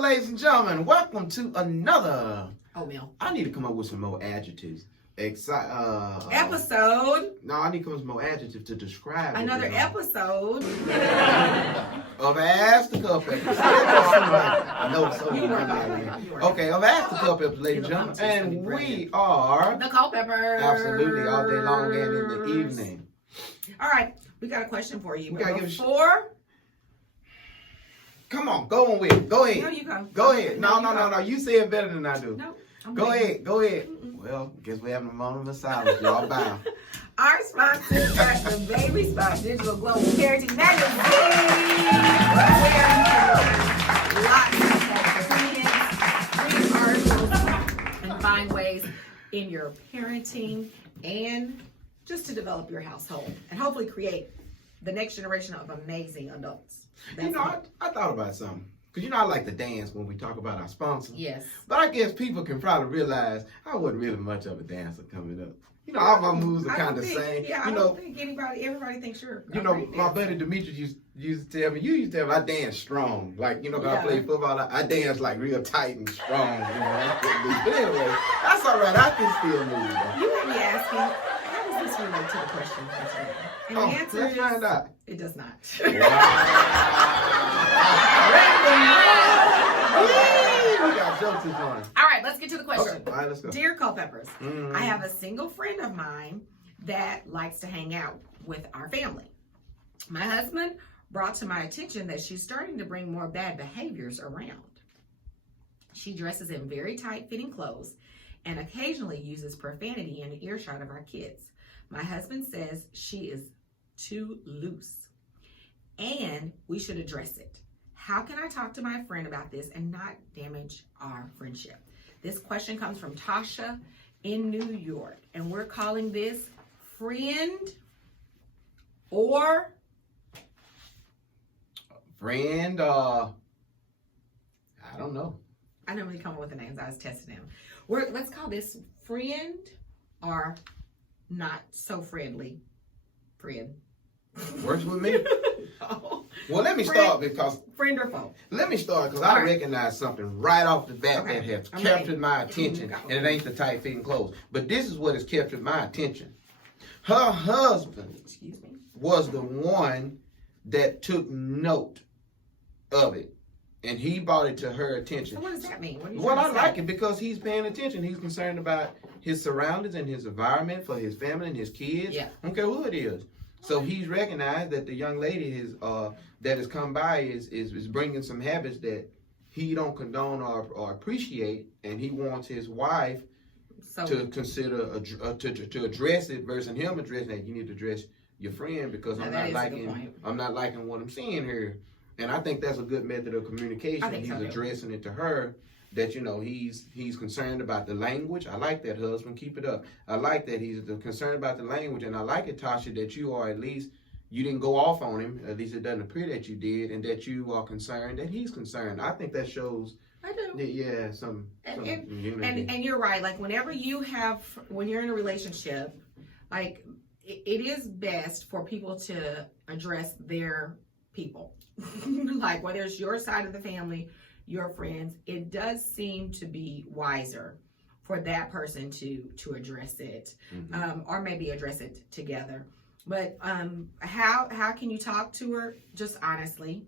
Hello, ladies and gentlemen. Welcome to another. Oatmeal. I need to come up with some more adjectives. Episode. No, I need to come up with more adjectives to describe Another episode. of Ask the Cup episode. Okay, of Ask the Cup episode, ladies and gentlemen. And we are The Culpeppers. absolutely all day long and in the evening. All right, we got a question for you. We gotta give a Before. Come on, go on with it. Go ahead. No, you go. Go ahead. No. go. You say it better than I do. No. Go ahead. Well, guess we're having a moment of silence. Y'all bow. Our sponsors are the Baby Spot Digital Global Parenting Magazine. Where you can lots of free articles and find ways in your parenting and just to develop your household and hopefully create the next generation of amazing adults. You know, I thought about something. Because, I like to dance when we talk about our sponsor. Yes. But I guess people can probably realize I wasn't really much of a dancer coming up. All my moves are kind of the same. Yeah, I don't think everybody thinks you're a great my dancer. buddy Demetrius used to tell me, I dance strong. Like, when I play football, I dance like real tight and strong. But anyway, that's all right. I can still move. Though. You may be asking, how does this relate to the question for today? And the answer let's is, find out. It does not. We got jokes this morning. All right, let's get to the question. Okay. All right, let's go. Dear Culpeppers, Mm. I have a single friend of mine that likes to hang out with our family. My husband brought to my attention that she's starting to bring more bad behaviors around. She dresses in very tight-fitting clothes and occasionally uses profanity in earshot of our kids. My husband says she is too loose and we should address it. How can I talk to my friend about this and not damage our friendship? This question comes from Tasha in New York, and we're calling this friend or friend, I don't know. I normally come up with the names. I was testing them. Let's call this friend or not so friendly friend. Works with me. Oh. Well, let me start because Friend or foe? Let me start because All I right. recognize something right off the bat Okay. that has I'm captured ready. my attention, Go. and it ain't the tight-fitting clothes. But this is what has captured my attention. Her husband Excuse me. was the one that took note of it, and he brought it to her attention. So what does that mean? What are you Well, trying I to like say? it because he's paying attention. He's concerned about his surroundings and his environment for his family and his kids. Yeah. I don't care who it is. So he's recognized that the young lady that has come by is bringing some habits that he don't condone or appreciate, and he wants his wife to consider to address it versus him addressing that. You need to address your friend because Now, I'm that not is a good point. I'm not liking what I'm seeing here, and I think that's a good method of communication. I think He's so, too. addressing it to her. That he's concerned about the language. I like that, husband. Keep it up. I like that he's concerned about the language, and I like it, Tasha, that you are at least you didn't go off on him. At least it doesn't appear that you did, and that you are concerned that he's concerned. I think that shows. I do. Yeah, some unity. And you're right. Like when you're in a relationship, like it is best for people to address their people. Like whether it's your side of the family, your friends, it does seem to be wiser for that person to address it, or maybe address it together. But how can you talk to her just honestly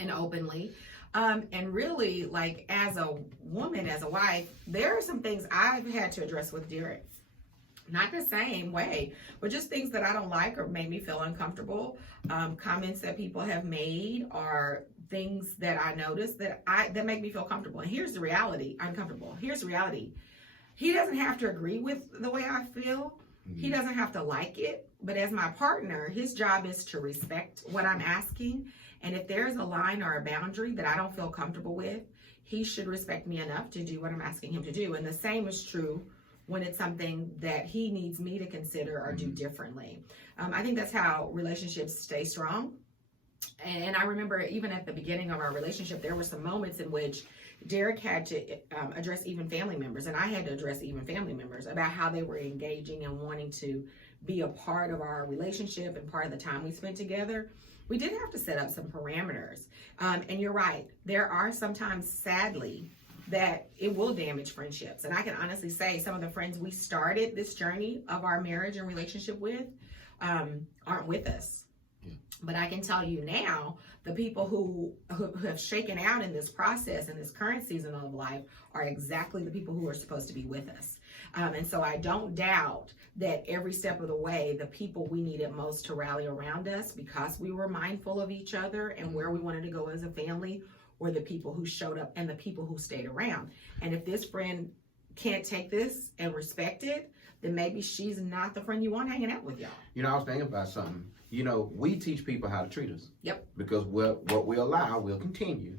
and openly? And really, like as a woman, as a wife, there are some things I've had to address with Derek. Not the same way, but just things that I don't like or make me feel uncomfortable. Comments that people have made or things that I notice that make me feel comfortable. And here's the reality, uncomfortable. Here's the reality. He doesn't have to agree with the way I feel. He doesn't have to like it. But as my partner, his job is to respect what I'm asking. And if there's a line or a boundary that I don't feel comfortable with, he should respect me enough to do what I'm asking him to do. And the same is true when it's something that he needs me to consider or do differently. I think that's how relationships stay strong. And I remember even at the beginning of our relationship, there were some moments in which Derek had to address even family members, and I had to address even family members about how they were engaging and wanting to be a part of our relationship and part of the time we spent together. We did have to set up some parameters. And you're right, there are sometimes, sadly, that it will damage friendships. And I can honestly say some of the friends we started this journey of our marriage and relationship with aren't with us. Yeah. But I can tell you now, the people who have shaken out in this process, in this current season of life, are exactly the people who are supposed to be with us. And so I don't doubt that every step of the way, the people we needed most to rally around us, because we were mindful of each other and where we wanted to go as a family, were the people who showed up and the people who stayed around. And if this friend can't take this and respect it, then maybe she's not the friend you want hanging out with y'all. You know, I was thinking about something. You know, we teach people how to treat us. Yep. Because what we allow will continue.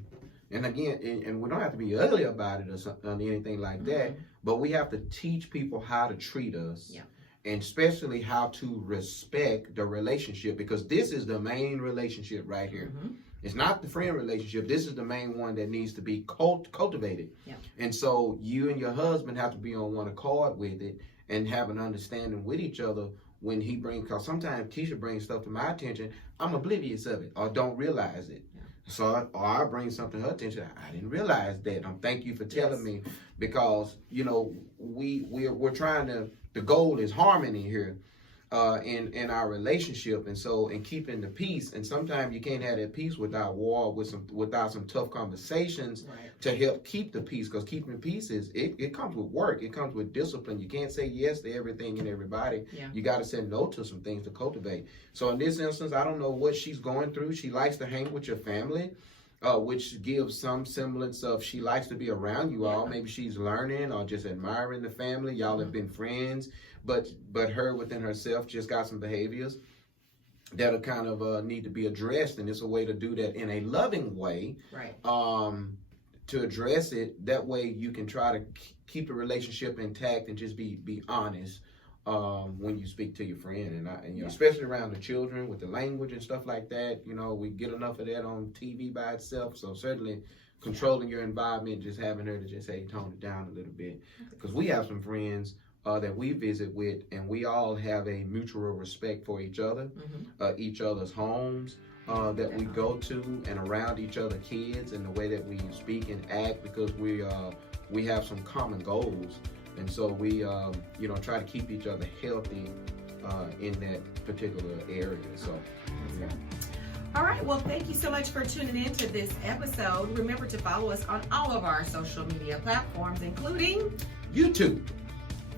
And again, and we don't have to be ugly about it or something, anything like that, but we have to teach people how to treat us. Yeah. And especially how to respect the relationship, because this is the main relationship right here. Mm-hmm. It's not the friend relationship. This is the main one that needs to be cultivated. Yeah. And so you and your husband have to be on one accord with it and have an understanding with each other when he brings, because sometimes Keisha brings stuff to my attention, I'm oblivious of it or don't realize it. Yeah. So I bring something to her attention, I didn't realize that. Thank you for telling me, because, you know, we're trying to, the goal is harmony here. In our relationship, and so in keeping the peace, and sometimes you can't have that peace without war, without some tough conversations to help keep the peace, because keeping the peace it comes with work, it comes with discipline. You can't say yes to everything and everybody. You got to say no to some things to cultivate. So in this instance, I don't know what she's going through. She likes to hang with your family, which gives some semblance of she likes to be around you all. Maybe she's learning or just admiring the family. Y'all have been friends, but her within herself just got some behaviors that'll kind of need to be addressed, and it's a way to do that in a loving way. Right. To address it that way, you can try to keep the relationship intact and just be honest when you speak to your friend, and you know, especially around the children with the language and stuff like that. You know, we get enough of that on TV by itself. So certainly controlling your environment, just having her to just say tone it down a little bit, because we have some friends that we visit with, and we all have a mutual respect for each other, each other's homes that we go to, and around each other kids, and the way that we speak and act, because we have some common goals. And so we, you know, try to keep each other healthy in that particular area. So, yeah. All right. Well, thank you so much for tuning in to this episode. Remember to follow us on all of our social media platforms, including YouTube,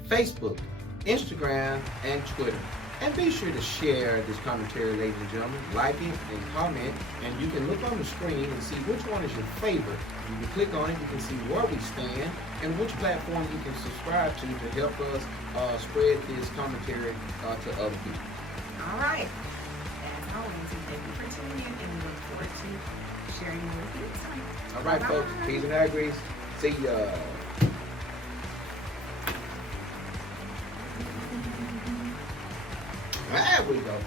Facebook, Instagram, and Twitter. And be sure to share this commentary, ladies and gentlemen. Like it and comment. And you can look on the screen and see which one is your favorite. You can click on it. You can see where we stand and which platform you can subscribe to help us spread this commentary to other people. All right. As always, thank you for tuning in, and we look forward to sharing more with you next time. All right, Bye-bye. folks. Peace and hair grease. See ya. There we go.